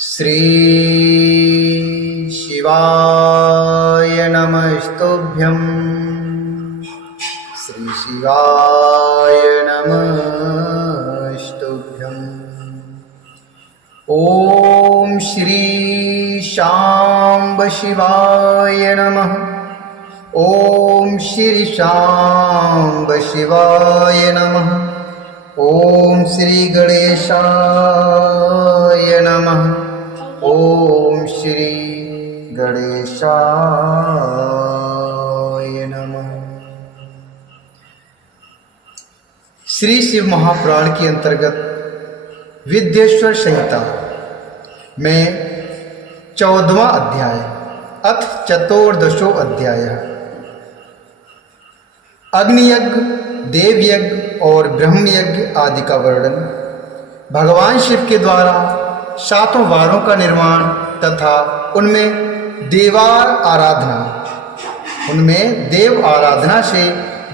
श्री शिवाय नमस्तुभ्यं। श्री शिवाय नमस्तुभ्यं। ओम श्री शांब शिवाय नमः। ओम श्री शांब शिवाय नमः। ओम श्री गणेशाय नमः। ओम श्री गणेशाय नमः। श्री शिव महापुराण के अंतर्गत विद्येश्वर संहिता में 14वां अध्याय अथ चतुर्दशो अध्याय अग्नियज्ञ, देवयज्ञ और ब्रह्मयज्ञ आदि का वर्णन। भगवान शिव के द्वारा 7 वारों का निर्माण तथा उनमें देव आराधना से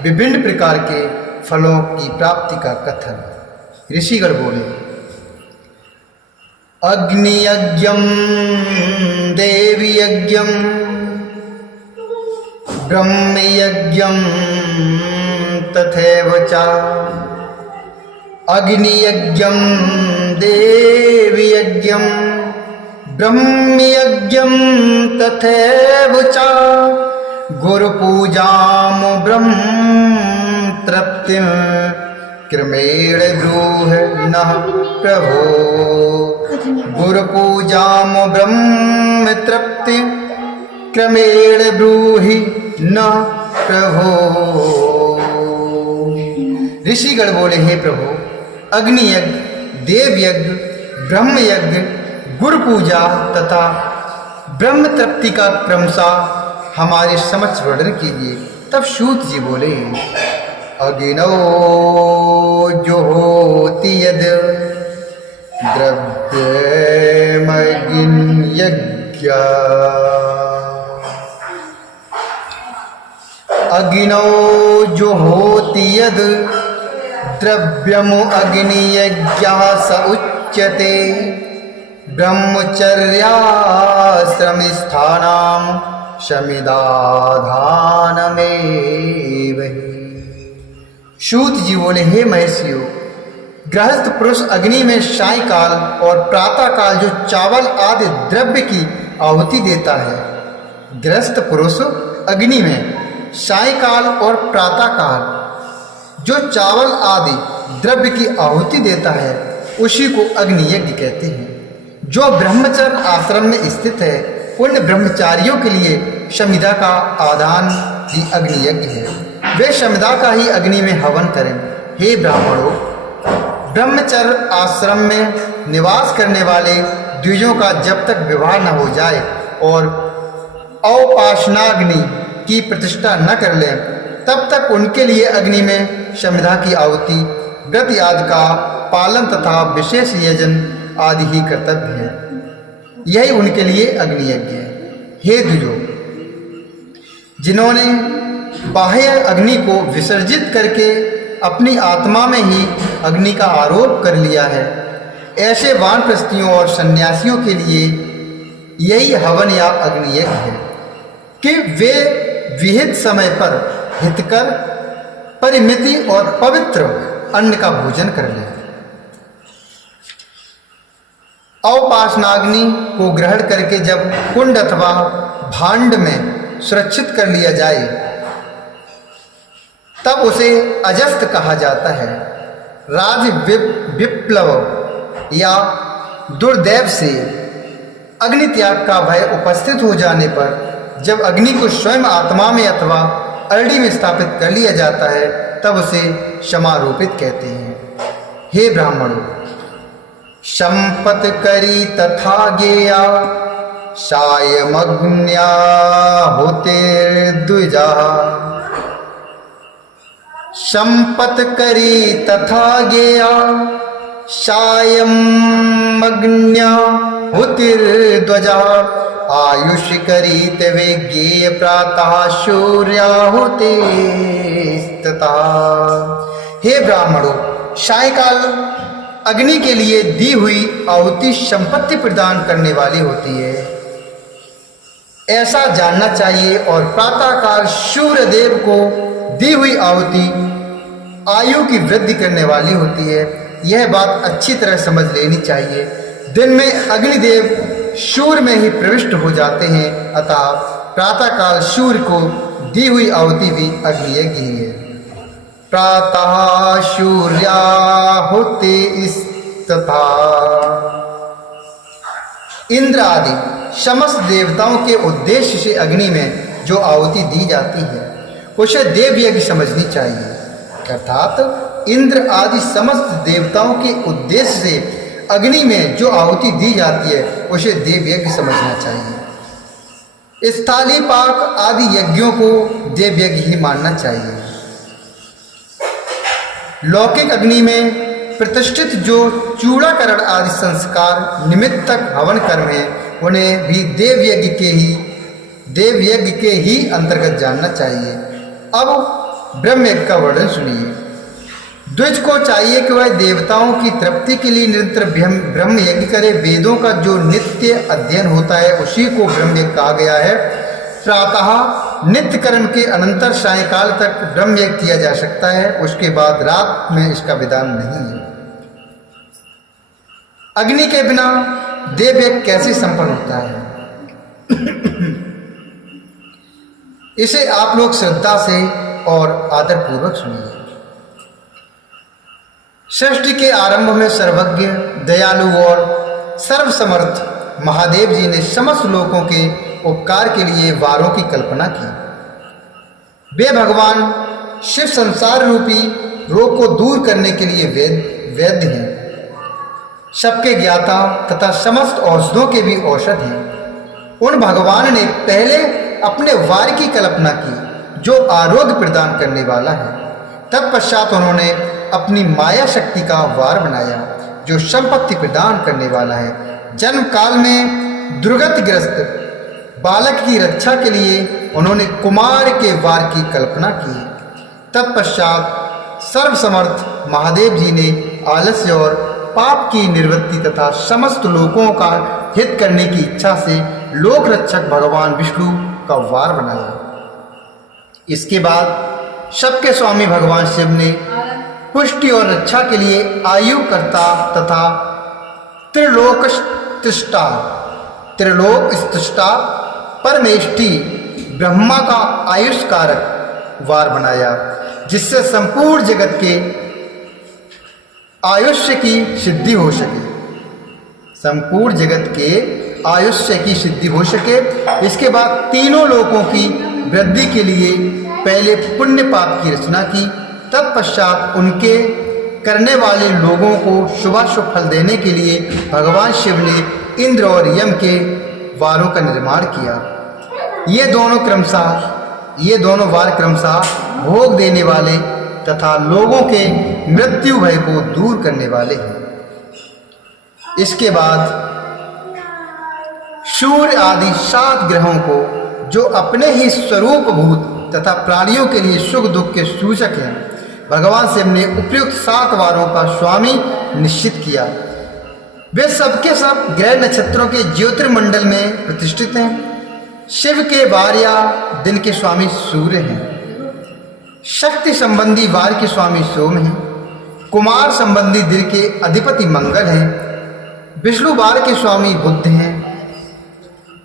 विभिन्न प्रकार के फलों की प्राप्ति का कथन। ऋषिगण बोले, अग्नियज्ञं देवयज्ञं ब्रह्मयज्ञं तथैव च। अग्नियज्ञं देवयज्ञं ब्रह्मयज्ञं तथैव च। गुरुपूजां ब्रह्मतृप्तिं क्रमेण ब्रूहि नः प्रभो। गुरुपूजां ब्रह्मतृप्तिं क्रमेण ब्रूहि नः प्रभो। ऋषिगण बोले, हे प्रभु, अग्नियज्ञ, देवयज्ञ, ब्रह्मयज्ञ, गुरु पूजा तथा ब्रह्म तृप्ति का क्रमशः हमारे समक्ष वर्णन कीजिए। तब सूत जी बोले, अग्नौ जुहोति यद् द्रव्यमग्नियज्ञ। अग्नौ जुहोति यद् द्रव्यमु अग्नियज्ञः स उच्यते। ब्रह्मचर्याश्रमस्थानां शमिदाधानमेव। सूत जी बोले, हे महर्षियों, गृहस्थ पुरुष अग्नि में सायंकाल और प्रातःकाल जो चावल आदि द्रव्य की आहुति देता है, गृहस्थ पुरुष अग्नि में सायंकाल और प्रातःकाल जो चावल आदि द्रव्य की आहुति देता है, उसी को अग्नि यज्ञ कहते हैं। जो ब्रह्मचर्य आश्रम में स्थित है, उन ब्रह्मचारियों के लिए शमिदा का आदान ही अग्नि यज्ञ है। वे शमिदा का ही अग्नि में हवन करें। हे ब्राह्मणों, ब्रह्मचर्य आश्रम में निवास करने वाले द्विजों का जब तक विवाह न हो जाए और औपासनाग्नि की प्रतिष्ठा न कर लें, तब तक उनके लिए अग्नि में शमिदा की आहुति, व्रत आदि का पालन तथा विशेष यजन आदि ही कर्तव्य है। यही उनके लिए अग्नि यज्ञ है। हे द्विजों, जिन्होंने बाह्य अग्नि को विसर्जित करके अपनी आत्मा में ही अग्नि का आरोप कर लिया है, ऐसे वानप्रस्थियों और सन्यासियों के लिए यही हवन या अग्नि यज्ञ है कि वे विहित समय पर हितकर, परिमिति और पवित्र अन्न का भोजन कर लें। औपासनाग्नि को ग्रहण करके जब कुंड अथवा भांड में सुरक्षित कर लिया जाए, तब उसे अजस्त कहा जाता है। राज विप्लव या दुर्दैव से अग्नि त्याग का भय उपस्थित हो जाने पर जब अग्नि को स्वयं आत्मा में अथवा अरड़ी में स्थापित कर लिया जाता है, तब उसे क्षमारोपित कहते हैं। हे ब्राह्मणों, संपत करी तथा गेया सायमग्न्या होते द्विजा। संपत करी तथा गेया सायमग्न्या होतिर्ध्वजा। आयुष करी तवे गेय प्रातः सूर्याहुते तथा। हे ब्राह्मणों, सायकाल अग्नि के लिए दी हुई आहुति संपत्ति प्रदान करने वाली होती है, ऐसा जानना चाहिए। और प्रातःकाल सूर्य देव को दी हुई आहुति आयु की वृद्धि करने वाली होती है। यह बात अच्छी तरह समझ लेनी चाहिए। दिन में अग्निदेव सूर्य में ही प्रविष्ट हो जाते हैं, अतः प्रातःकाल सूर्य को दी हुई आहुति भी अग्नियज्ञ ही है। प्रातः सूर्याहुति तथा इंद्र आदि समस्त देवताओं के उद्देश्य से अग्नि में जो आहुति दी जाती है उसे देवयज्ञ समझनी चाहिए। अर्थात इंद्र आदि समस्त देवताओं के उद्देश्य से अग्नि में जो आहुति दी जाती है उसे देवयज्ञ समझना चाहिए। स्थाली पाक आदि यज्ञों को देवयज्ञ ही मानना चाहिए। लौकिक अग्नि में प्रतिष्ठित जो चूड़ाकरण आदि संस्कार निमित्तक हवन कर्म है उन्हें भी देवयज्ञ के ही अंतर्गत जानना चाहिए। अब ब्रह्मयज्ञ का वर्णन सुनिए। द्विज को चाहिए कि वह देवताओं की तृप्ति के लिए निरंतर ब्रह्म यज्ञ करे। वेदों का जो नित्य अध्ययन होता है उसी को ब्रह्म यज्ञ कहा गया है। प्रातः नित्य कर्म के अनंतर सायंकाल तक ब्रह्म यज्ञ किया जा सकता है, उसके बाद रात में इसका विधान नहीं है। अग्नि के बिना देव यज्ञ कैसे संपन्न होता है इसे आप लोग श्रद्धा से और आदर पूर्वक सुनिए। सृष्टि के आरंभ में सर्वज्ञ, दयालु और सर्वसमर्थ महादेव जी ने समस्त लोगों के उपकार के लिए वारों की कल्पना की। वे भगवान शिव संसार रूपी रोग को दूर करने के लिए वैद्य हैं, सबके ज्ञाता तथा समस्त औषधों के भी औषध हैं। उन भगवान ने पहले अपने वार की कल्पना की जो आरोग्य प्रदान करने वाला है। तत्पश्चात उन्होंने अपनी माया शक्ति का वार बनाया जो संपत्ति प्रदान करने वाला है। जन्म काल में दुर्गतिग्रस्त बालक की रक्षा के लिए उन्होंने कुमार के वार की कल्पना की। तत्पश्चात सर्वसमर्थ महादेव जी ने आलस्य और पाप की निवृत्ति तथा समस्त लोगों का हित करने की इच्छा से लोक रक्षक भगवान विष्णु का वार बनाया। इसके बाद सबके स्वामी भगवान शिव ने पुष्टि और रक्षा के लिए आयुकर्ता तथा त्रिलोक स्त्रष्टा परमेष्टि ब्रह्मा का आयुष कारक वार बनाया, जिससे संपूर्ण जगत के आयुष्य की सिद्धि हो सके। संपूर्ण जगत के आयुष्य की सिद्धि हो सके। इसके बाद तीनों लोकों की वृद्धि के लिए पहले पुण्य पाप की रचना की। तत्पश्चात उनके करने वाले लोगों को शुभाशुभ फल देने के लिए भगवान शिव ने इंद्र और यम के वारों का निर्माण किया। ये दोनों वार क्रमशः भोग देने वाले तथा लोगों के मृत्यु भय को दूर करने वाले हैं। इसके बाद सूर्य आदि 7 ग्रहों को जो अपने ही स्वरूप भूत तथा प्राणियों के लिए सुख दुख के सूचक हैं, भगवान शिव ने उपयुक्त 7 वारों का स्वामी निश्चित किया। वे सबके सब ग्रह नक्षत्रों के ज्योतिर्मंडल में प्रतिष्ठित हैं। शिव के वार या दिन के स्वामी सूर्य हैं। शक्ति संबंधी वार के स्वामी सोम हैं। कुमार संबंधी दिन के अधिपति मंगल हैं। विष्णु वार के स्वामी बुध हैं।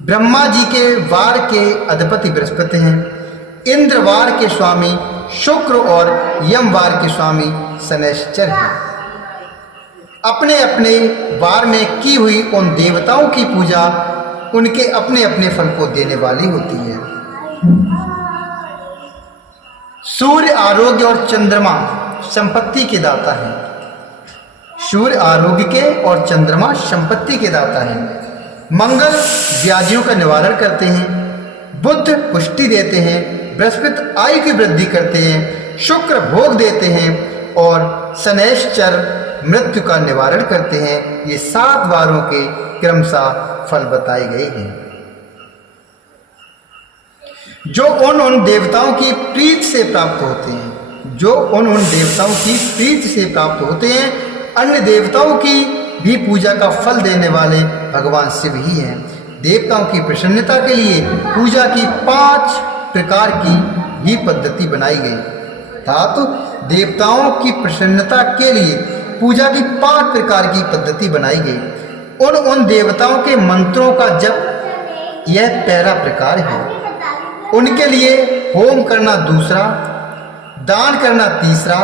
ब्रह्मा जी के वार के अधिपति बृहस्पति हैं। इंद्र वार के स्वामी शुक्र और यम वार के स्वामी शनैश्चर हैं। अपने अपने वार में की हुई उन देवताओं की पूजा उनके अपने अपने फल को देने वाली होती है। सूर्य आरोग्य और चंद्रमा संपत्ति के दाता है। सूर्य आरोग्य के और चंद्रमा संपत्ति के दाता है। मंगल व्याधियों का निवारण करते हैं। बुध पुष्टि देते हैं। बृहस्पति आयु की वृद्धि करते हैं। शुक्र भोग देते हैं और शनैश्चर मृत्यु का निवारण करते हैं। ये 7 वारों के क्रमशः फल बताए गए हैं जो उन देवताओं की प्रीति से प्राप्त होते हैं। अन्य देवताओं की भी पूजा का फल देने वाले भगवान शिव ही हैं। देवताओं की प्रसन्नता के लिए पूजा की 5 प्रकार की भी पद्धति बनाई गई। अर्थात देवताओं की प्रसन्नता के लिए पूजा की 5 प्रकार की पद्धति बनाई गई। उन देवताओं के मंत्रों का जप यह पहला प्रकार है। उनके लिए होम करना दूसरा, दान करना तीसरा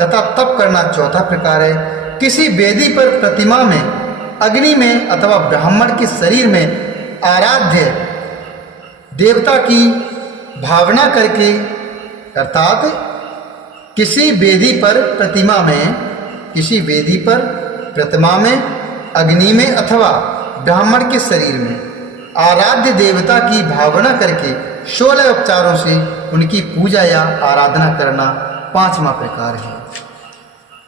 तथा तप करना चौथा प्रकार है। किसी वेदी पर, प्रतिमा में, अग्नि में अथवा ब्राह्मण के शरीर में आराध्य देवता की भावना करके, अर्थात किसी वेदी पर, प्रतिमा में, अग्नि में अथवा ब्राह्मण के शरीर में आराध्य देवता की भावना करके 16 उपचारों से उनकी पूजा या आराधना करना 5वां प्रकार है।